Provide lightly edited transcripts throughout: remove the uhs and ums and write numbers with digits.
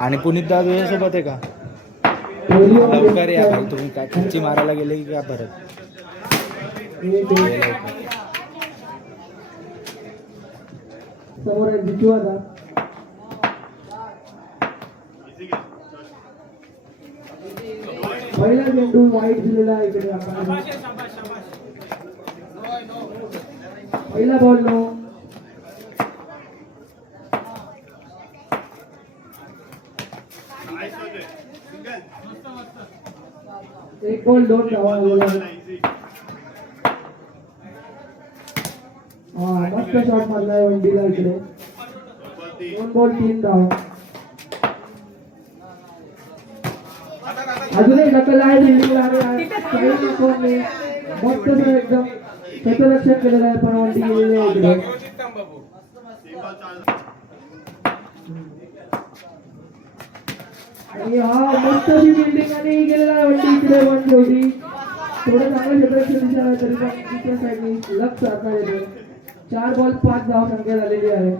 आणि पुनीत दा सोबत आहे का? लवकर या भाई, तुम्ही काय खिच्ची मारायला गेले की काय परत? समोर आहे जितू दा. पहिला चेंडू वाईट दिलेला आहे इकडे आपण. पहिला बॉल नो. एक बॉल 2 धावा आलेला आहे. मस्त शॉट मारलाय वंडीला इकडे. 2 बॉल 3 धावा. अजून एक ढकल आहे बिल्डिंगला आहे. मस्त एकदम क्षेत्ररक्षण केलेलं आहे पण वंडी गेलेली आहे इकडे. आणि हा मस्त बिल्डिंग आणि गेलेला आहे वंडी इकडे. वन जोडी थोडं चांगलं क्षेत्ररक्षण दिसत आहे तरी पण दुसऱ्या साईडनी लक्ष साधणार येते. 4 बॉल 5 धावा संख्या झालेली आहे.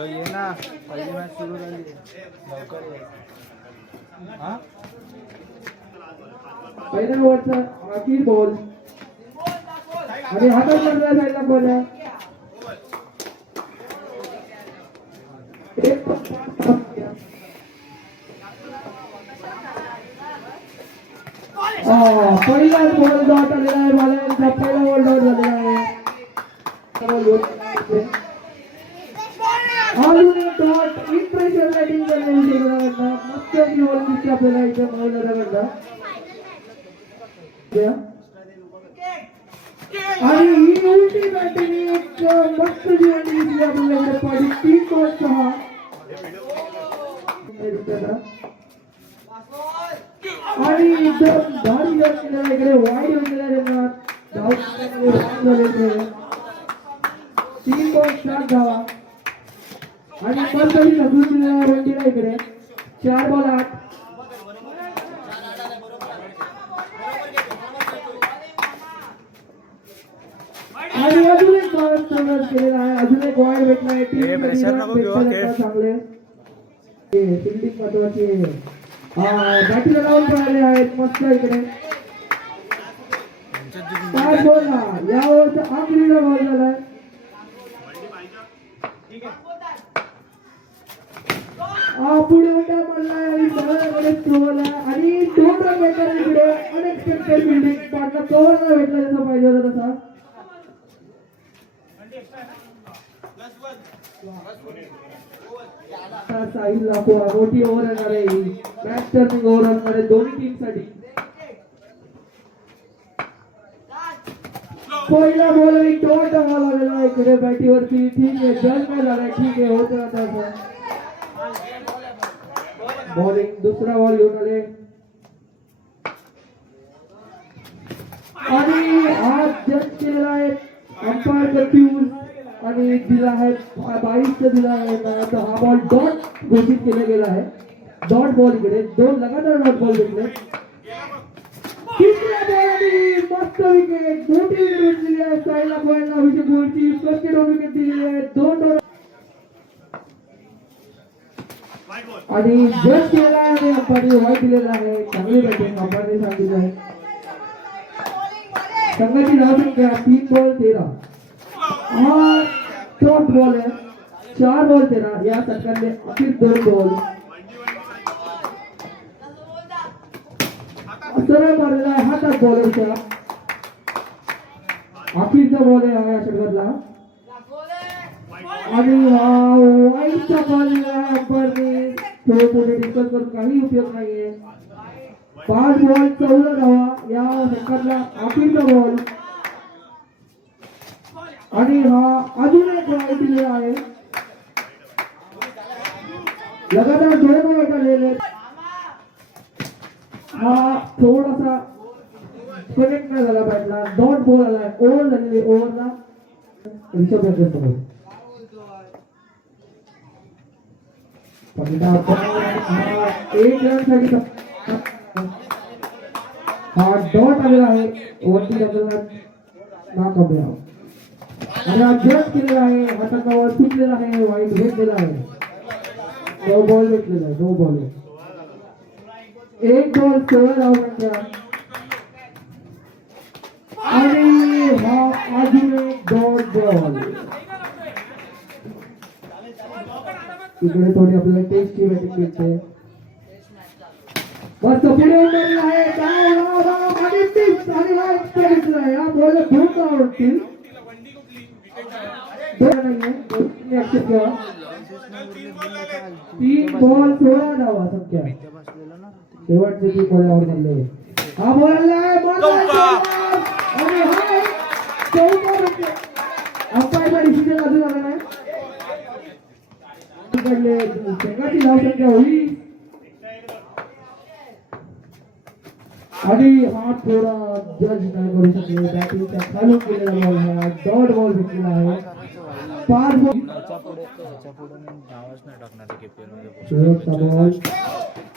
ये ना, पहिली मॅच सुरू झाली लवकर ये. पहिल्या ओव्हरचा आखिर बॉल आणि हातात लागला साईडला बॉल आहे. पहिला बॉल डॉट आलेला आहे. मला पहिला बॉल डॉट झालेला आहे. डॉट इम्प्रेशन बॅटिंग मस्त आपल्याला इथे मिळवलं. आणि ही उलटी बॅटिंग एक मस्त जीवन दिसली आपल्याला. 3.6 आणि एकदम भारी जण इकडे वाईड होऊन 3.7 धावा आणि परतही ढकलून वंडीला इकडे. 4 बॉल 8. आणि अजून एक बॉल केलेला आहे. अजून एक वाईड भेटला आहे. चांगले फिल्डिंग महत्वाची आहे. बॅटीला लावून पळाले आहेत मस्त इकडे. 5 बॉल या ओव्हरचा आखरीचा बॉल झालाय. पुढे उड्या मारलाय आणि बॉलकडे थ्रो आला आणि 2 रन भेटला इकडे. अनएक्सपेक्टेड फिल्डिंग पार्टनर कव्हर न भेटला जसा पाहिजे होता तसा. साहिल लाखो मोठी ओव्हर येणार आहे. मॅच टर्निंग ओव्हर असणार आहे दोन्ही टीम साठी. पहिला बॉल आणि डॉट बॉल आलेला इकडे बॅटीवरती. ठीक आहे, जल नाही झालाय. ठीक आहे, होत आता बॉलिंग. दुसरा बॉल घेऊन आले आणि आज जज केलेला आहे अंपायर कन्फ्यूज आणि दिला आहे 22 दिला आहे. हा बॉल डॉट घोषित केला गेला आहे. डॉट बॉल इकडे 2 लगातार डॉट बॉल घेतले. तिसरा बॉल आणि मस्त विकेट. मोठी विकेट दिली आहे साईला बॉलला. अभिषेक गोलची फर्स्ट 2 विकेट दिलेली आहे. 2 आणि जज केला आहे आणि अंपायरने वाईट दिलेला आहे. चांगली बॅटिंग अंपायरने सांगितलं आहे. संघाची धावसंख्या 3 बॉल 13. हा टॉप बॉल आहे. 4 बॉल 13. या षटकातले अखेर 2 बॉल सरळ मारलेला आहे हातात बॉलरच्या. अखेरचा बॉल आहे या षटकातला आणि वाईटचा बॉल अंपायरने थोडे डिस्कस करून काही उपयोग नाहीये. 5 बॉल 14 धावा या षटकातला अखेरचा बॉल आणि हा अजून एक वाईट दिलेला आहे. लगातार 2 विकेट आलेले. हा थोडासा कनेक्ट नाही झाला बॅटला. डॉट बॉल आलाय. ओव्हर झालेली. ओव्हरला ऋषभ यादव एक रन साठी हा डॉट आलेला आहे वरती आपल्याला नाक आपल्या आणि हा जस्ट केलेला आहे हाताचा वर सुटलेला आहे वाईट घेतलेला आहे नो बॉल घेतलेला आहे नो बॉल एक बॉल 16 धावांचा आणि हा अजून एक डॉट बॉल इकडे थोडी आपल्याला टेस्टची बॅटिंग मिळते बस पुढे उतरला आहे डाव आणि तीस आणि हा एक्स्ट्रा घेतला आहे या बॉल दोन धावा होतील तीन बॉल 16 धावा संख्या शेवटचे 3 बॉलवर झाले हा बॉल आहे आणि हा चौथा विकेट अंपायरचा डिसिजन अजून आला नाही तिकडले संघाची धावसंख्या होईल आणि हा थोडा जज नाही करू शकले बॅटिंगच्या खालून केलेला बॉल हा डॉट बॉल घेतलेला आहे 5 बॉल याच्या पुढे मी नावच नाही टाकणार KPL मध्ये शेवटचा बॉल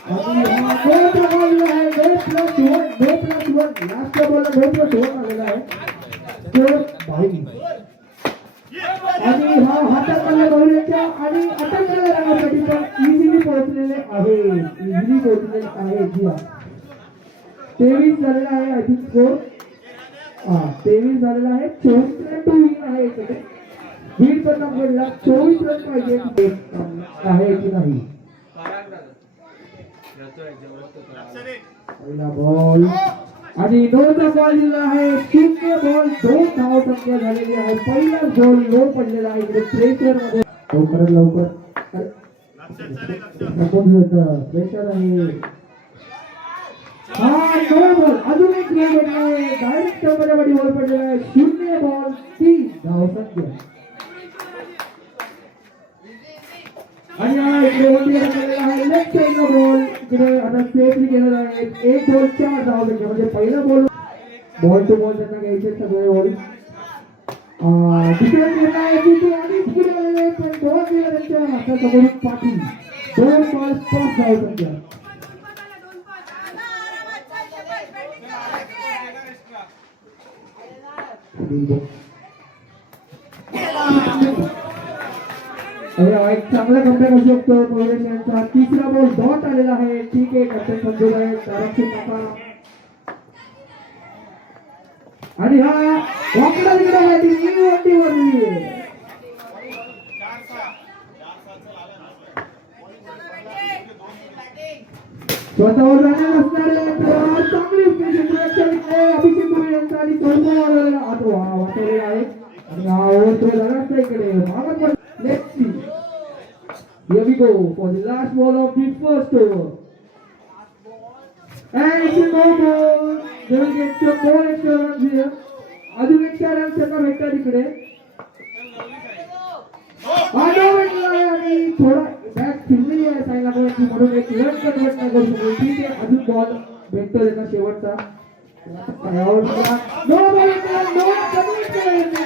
आणि हा चौथा बॉल आहे 2+1 लास्ट बॉल 2+1 आलेला आहे स्कोर 22 आणि हा हातातल्या बॉलच्या आणि अटकलेल्या रंगासाठी पण इझिली पोहोचलेले आहे जी 23 झालेला आहे आय थिंक स्कोर 23 झालेला आहे 24 रन आहे इकडे बीड पण नंबरला 24 रन पाहिजे आहे की नाही पहिला बॉल आणि नोचा बॉल दिला आहे 0 बॉल 2 धाव संख्या झालेली आहे पहिला बॉल लो पडलेला आहे इकडे प्रेशर मध्ये लवकर प्रेशर आहे हा 9 बॉल अजून एक रन भेटला आहे डायरेक्ट मध्ये बॉल पडलेला आहे 0 बॉल 3 धाव संख्या आणि हा इकडे वरती केलेला आहे लेफ्ट साइडला बॉल इकडे आता सेफली केलेला आहे 1 बॉल 4 धाव संख्या म्हणजे पहिला बॉल टू बॉल त्यांना घ्यायचे सगळे बॉल दुसरा केला आहे तिथे आणि पुढे आलेले पण दोन दिला त्यांच्या हातासमोरून पाठी 2 बॉल 5 धाव संख्या एक चांगला कमबॅक असू शकतो पॉइंट यांचा तिसरा बॉल डॉट आलेला आहे ठीक आहे कॅप्टन संजय आहे डायरेक्शन टाका आणि हा वाकडा तिकडे बॅटिंग वरती वरली स्वतःवर जाणार असणारे चांगली अभिषेक गुरु यांचा आणि चौथा वाटवलेला आहे आणि हा ओव्हर थ्रो झाला असता इकडे मागत let's see here we go for the last ball of the first over and it's a no ball they will get to 4 extra runs here अजून extra runs त्यांना भेटतात इकडे आडो भेटला आहे आणि थोडा बॅट फिरली आहे साईला म्हणून एक रन कन्वर्ट नाही करू शकतो ठीक आहे अजून बॉल भेटतो त्यांना शेवटचा नो बॉल नो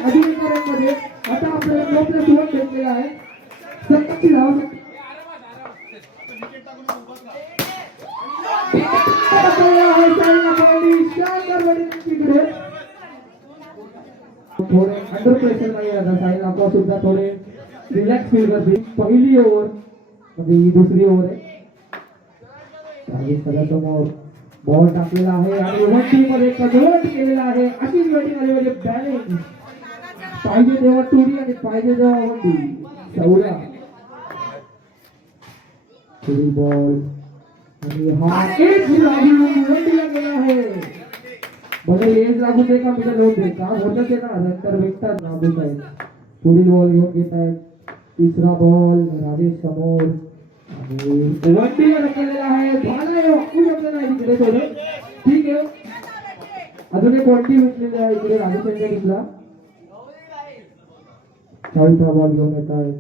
अजून एका रन मध्ये आता आपल्याला नो प्लस 1 भेटलेला आहे 70 धावा थोडे अंडर प्रेशर नाही आता साहिल आपला सुद्धा थोडे रिलॅक्स फील करते पहिली ओव्हर म्हणजे ही दुसरी ओव्हर आहे सगळ्यासमोर बॉल टाकलेला आहे आणि वनटी मध्ये कन्वर्ट केलेला आहे अशीच बॅटिंग आली म्हणजे बॅलिंग पाहिजे तेव्हा टुडी आणि पाहिजे तेव्हा वनटी चौदा थ्री बॉल आणि हा एक लागून वनटीला गेला आहे म्हणजे एज लागून दे का मिडल होऊन दे काम होतं ते ना नंतर भेटतात लागून आहेत पुढील बॉल घेऊन घेत आहेत तिसरा बॉल राजेश समोर आणि वनटीला ढकललेला आहे झाला वाकू शकलं नाही इकडे थोडं ठीक आहे अजून एक वनटी भेटलेली आहे इकडे राजेश यांच्या टीमला चौथा बॉल घेऊन येत आहे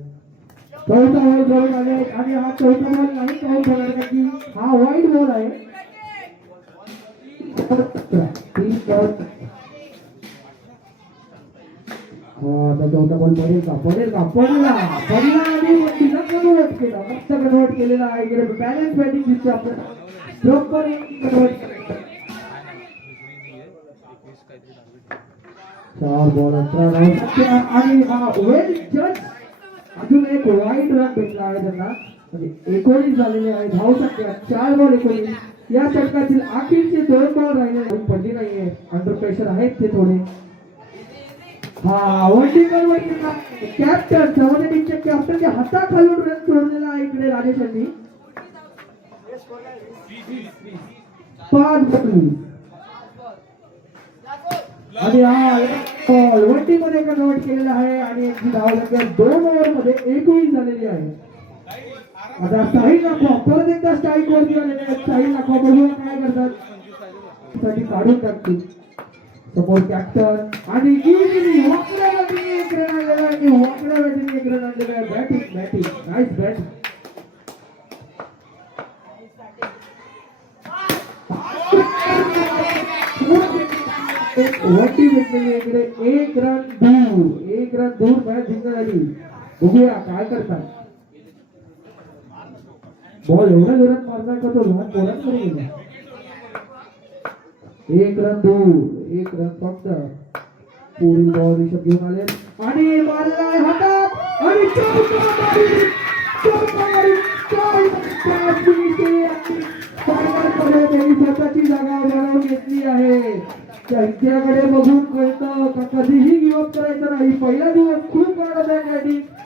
चौथा बॉल करून आले आणि हा चौथा बॉल नाही काउंट होणार कारण की हा वाईड बॉल आहे चौथा बॉल पडला आणि तिला कन्वर्ट केला मस्त कन्वर्ट केलेला आहे इकडे बॅलन्स बॅटिंग दिसते आपल्याला प्रॉपर कन्वर्ट 4 बॉल 18 धाव आणि वेल जज अजून एक वाईट रन भेटला आहे त्यांना म्हणजे 19 झालेले आहे धाव संख्या 4 बॉल 19 या षटकातील अखेरचे 2 बॉल राहिले पडली नाहीये अंडर प्रेशर आहेत ते थोडे हा वर्टिकल कॅप्टन सर्वांच्या टीमच्या कॅप्टनच्या हाताखालून रन सोडलेला आहे इकडे राजेश यांनी 5 बॉल आणि हा वनटी मध्ये कन्वर्ट केलेला आहे आणि एक धाव संख्या 2 ओव्हर मध्ये 19 झालेली आहे आता साहिल नाखवा परत एकदा स्ट्राईक वरती आलेले आहेत साहिल नाखवा बघूया काय करतात साठी काढून टाकतील समोर कॅप्टन आणि इझिली वाकड्या बॅटिंग एक रन आलेला आहे वाकड्या बॅटिंग एक रन आलेला आहे बॅटिंग नाईस बॅट वरती भेटलेली इकडे एक रन दूर मॅच जिंकण्यात आली बघूया काय करतात बॉल एवढा जोरात मारणार का तो लहान पोरांकडे गेला एक रन फक्त पुढील बॉल रिषभ घेऊन आले आणि मारलाय हातात आणि स्वतःची जागा बनवून घेतली आहे त्यांच्याकडे बघून कळतं का कधीही गिव्ह अप करायचं नाही पहिला दिवस खूप कडक आहे